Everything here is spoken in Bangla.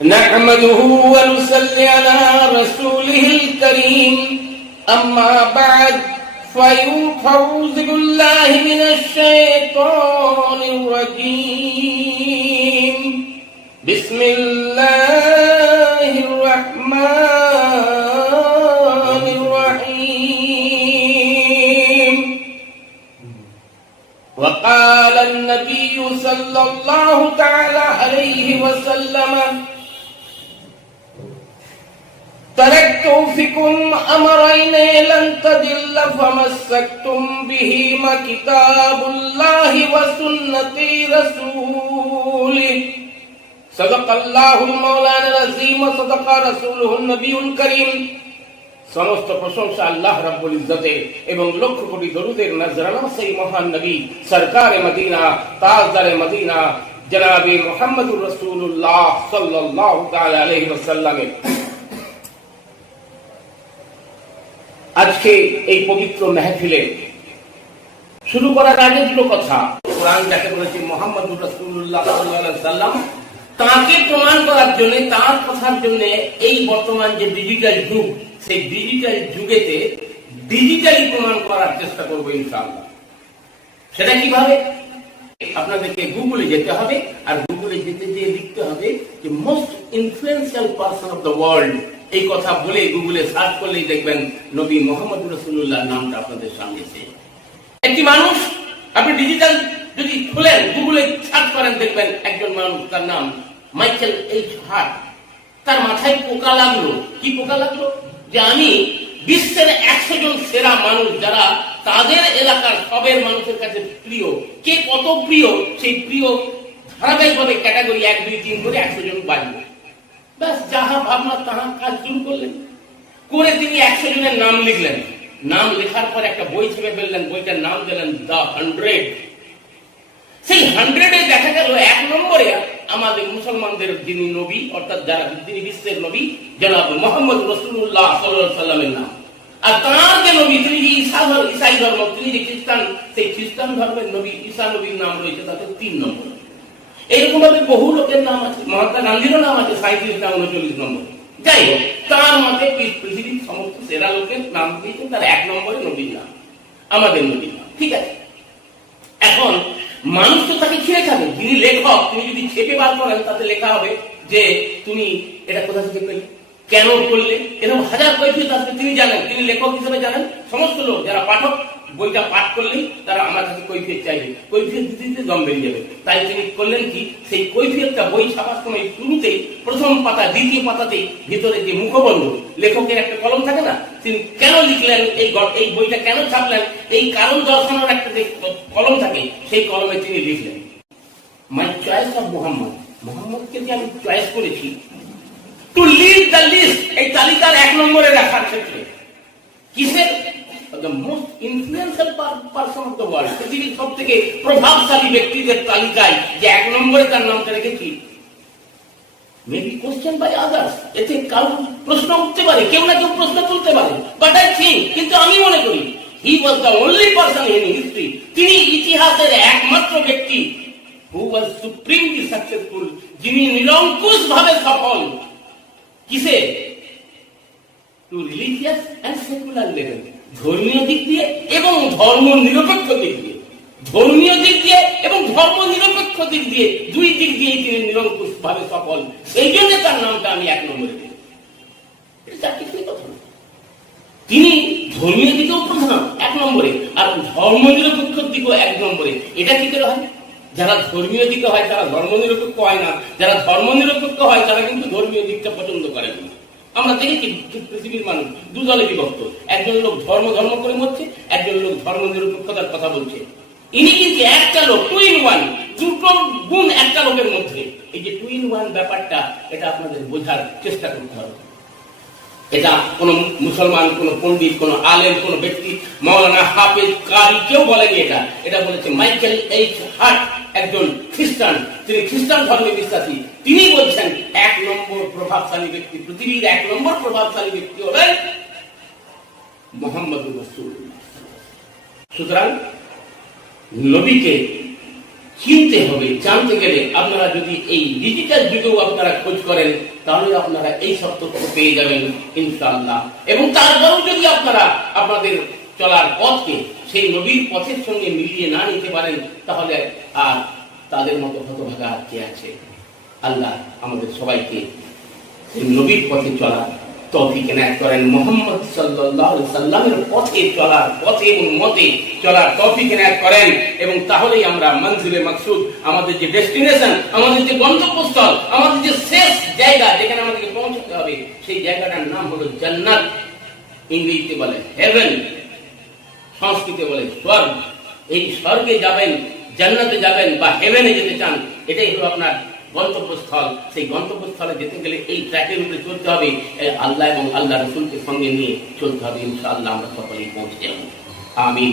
نحمده ونصلي على رسوله الكريم أما بعد فأعوذ بالله من الشيطان الرجيم بسم الله الرحمن الرحيم وقال النبي صلى الله تعالى عليه وسلم تركت فيكم أمرين لن تضلوا فمسكتم بهما كتاب الله وسنة رسوله صدق الله المولانا العظيم وصدق رسوله النبي الكريم। সমস্ত প্রশংসা আল্লাহ রাব্বুল ইজ্জতের এবং লক্ষ কোটি দরুদের নজরানা সেই মহান নবী সরকারে মদিনা তাজদারে মদিনা জনাবে মুহাম্মদুর রাসূলুল্লাহ সাল্লাল্লাহু তাআলা আলাইহি ওয়াসাল্লামের। আজকে এই পবিত্র মাহফিলে শুরু করার আগে দুটো কথা। কোরআন যাকে বলেছে মুহাম্মদুর রাসূলুল্লাহ সাল্লাল্লাহু আলাইহি ওয়াসাল্লাম, তাকে প্রমাণ করার জন্য, তার কথার জন্য এই বর্তমান যে ডিজিটাল যুগ, সেই ডিজিটাল যুগেতে ডিজিটালি প্রমাণ করার চেষ্টা করবো ইনশাআল্লাহ। সেটা কিভাবে? আপনাদেরকে গুগলে যেতে হবে, আর গুগলে যেতে গিয়ে লিখতে হবে যে most influential person of the world. এই কথা বলে গুগলে সার্চ করলেই দেখবেন নবী মুহাম্মদ রাসূলুল্লাহ নামটা আপনাদের সামনে এসে। একটি মানুষ, আপনি ডিজিটাল যদি খুলেন, গুগলে সার্চ করেন, দেখবেন একজন মানুষ, তার নাম মাইকেল এইচ হার্ট। তার মাথায় পোকা লাগলো। কি পোকা লাগলো? যে আমি বিশ্বের 100 জন সেরা মানুষ যারা তাদের এলাকার সবের মানুষের কাছে প্রিয়, কে কত প্রিয়, সেই প্রিয় ধারাবাহিকভাবে ক্যাটাগরি 1, 2, 3 করে 100 জন বাড়বে। ব্যাস, যাহা ভাবনা তাহা কাজ শুরু করলেন। করে তিনি 100 জনের নাম লিখলেন। নাম লেখার পর একটা বই ছেপে ফেললেন। বইটার নাম দিলেন দ্য 100। সেই 100-এ দেখা গেল 1 নম্বরে আমাদের মুসলমানদের যিনি নবী, অর্থাৎ যারা যিনি বিশ্বের নবী, জনাব মুহাম্মদ রাসূলুল্লাহ সাল্লাল্লাহু আলাইহি ওয়াসাল্লামের নাম। আর তার যে নবী, তিনি যে ঈসাই ধর্ম, তিনি যে খ্রিস্টান, সেই খ্রিস্টান ধর্মের নবী ঈসা নবীর নাম রয়েছে তাতে 3 নম্বর। এইরকম ভাবে বহু লোকের নাম আছে। মহাত্মা গান্ধীরও নাম আছে 37 না 39 নম্বর। যাই হোক, তার মতে পৃথিবীর সমস্ত সেরা লোকের নাম দিয়েছেন তার 1 নম্বরে নবীর নাম, আমাদের নবীর নাম। ঠিক আছে, এখন মানুষ তো তাকে ছেড়ে খাবে। যিনি লেখক, তিনি যদি ছেপে বার করেন, তাতে লেখা হবে যে তুমি এটা কোথা থেকে পেলে, কেন করলে, এরকম হাজার কৈফিয়ত আছে। তিনি জানেন, তিনি লেখক হিসেবে জানেন। সমস্ত লোক যারা পাঠক, বইটা পাঠ করলেই তারা আমার কাছে কৈফিয়ত চাইবে, কৈফিয়ত দিতে দিতে দম বেরিয়ে যাবে। তাই তিনি করলেন কি, সেই কৈফিয়তটা বই ছাপার সময় শুরুতেই, প্রথম পাতা, দ্বিতীয় পাতাতেই ভিতরে যে মুখবন্ধ, লেখকের একটা কলম থাকে না, তিনি কেন লিখলেন, এই বইটা কেন ছাপলেন, এই কারণ দর্শানোর একটা যে কলম থাকে, সেই কলমে তিনি লিখলেন মাই চয়েস অফ মুহাম্মদ। মুহাম্মদকে যে আমি চয়েস করেছি টু লিড দ্য লিস্ট, এই তালিকার 1 নম্বরে রাখার ক্ষেত্রে। কিসের? the most influential person of the world, পৃথিবীর সবথেকে প্রভাবশালী ব্যক্তিদের তালিকায় যে 1 নম্বরে তার নামটা রেখেছি। মেবি কোশ্চেন বাই আদার্স, এতে কারো প্রশ্ন উঠতে পারে, কেউ না কেউ প্রশ্ন তুলতে পারে, বাট আই থিংক, কিন্তু আমি মনে করি he was the only person in history, তিনি ইতিহাসের একমাত্র ব্যক্তি হু ওয়াজ সুপ্রিমলি সাকসেসফুল, যিনি নিরঙ্কুশ ভাবে সফল। কিসে? To religious and secular level, ধর্মীয় দিক দিয়ে এবং ধর্ম নিরপেক্ষ দিক দিয়ে। ধর্মীয় দিক দিয়ে এবং ধর্ম নিরপেক্ষ দিক দিয়ে, 2 দিক দিয়ে তিনি নিরঙ্কুশ ভাবে সফল। সেই জন্য তার নামটা আমি 1 নম্বরে দিই। এটা চারটি কথা না। তিনি ধর্মীয় দিকেও প্রধান 1 নম্বরে, আর ধর্ম নিরপেক্ষ দিকেও 1 নম্বরে। এটা কি করে হয়? যারা ধর্মীয় দিকে হয় তারা ধর্ম নিরপেক্ষ হয় না, যারা ধর্ম নিরপেক্ষ হয় তারা কিন্তু ধর্মীয় দিকটা পছন্দ করে না। আমরা দেখেছি পৃথিবীর মানুষ 2 দলে বিভক্ত। একজন লোক ধর্ম করে মরছে, একজন লোক ধর্ম নিরপেক্ষতার কথা বলছে। ইনি কিন্তু একটা লোক, 2 in 1, 2টো গুণ একটা লোকের মধ্যে। এই যে 2 in 1 ব্যাপারটা, এটা আপনাদের বোঝার চেষ্টা করতে হবে। এটা কোন মুসলমান, কোন পণ্ডিত, কোন আলেম, কোন ব্যক্তি, মাওলানা, হাফেজ, কারি কেউ বলেনি। এটা বলেছে মাইকেল এইচ হার্ট, একজন খ্রিস্টান। তিনি খ্রিস্টান ধর্মে বিশ্বাসী। তিনি বলছেন 1 নম্বর প্রভাবশালী ব্যক্তি, পৃথিবীর 1 নম্বর প্রভাবশালী ব্যক্তি হলেন মুহাম্মদুর রাসূলুল্লাহ। সুতরাং নবীকে চিনতে হবে। জানতে গেলে আপনারা যদি এই ডিজিটাল যুগেও আপনারা খোঁজ করেন, তাহলে আপনারা এই সব তথ্য পেয়ে যাবেন ইনশাআল্লাহ। এবং তারপরেও যদি আপনারা আপনাদের চলার পথকে সেই নবীর পথের সঙ্গে মিলিয়ে না নিতে পারেন, তাহলে আর তাদের মতো হতভাগা আর কে আছে? আল্লাহ আমাদের সবাইকে সেই নবীর পথে চলার তৌফিক এনায়েত করেন, মুহাম্মদ সাল্লাল্লাহু আলাইহি সাল্লামের পথে চলার, পথে এবং মতে চলার তৌফিক এনায়েত করেন। এবং তাহলেই আমরা মঞ্জিলে মাকসুদ, আমাদের যে ডেস্টিনেশন, আমাদের যে গন্তব্যস্থল, আমাদের যে শেষ জায়গা যেখানে আমাদেরকে পৌঁছতে হবে, সেই জায়গাটার নাম হলো জান্নাত। ইংরেজিতে বলে হেভেন, সংস্কৃতে বলে স্বর্গ। এই স্বর্গে যাবেন, জান্নাতে যাবেন বা হেভেনে যেতে চান, এটাই হলো আপনার গন্তব্যস্থল। সেই গন্তব্যস্থলে যেতে গেলে এই ট্র্যাকের উপরে চলতে হবে, আল্লাহ এবং আল্লাহ রাসূলকে সঙ্গে নিয়ে চলতে হবে। ইনশাআল্লাহ আমরা সকলেই পৌঁছে যাব। আমিন।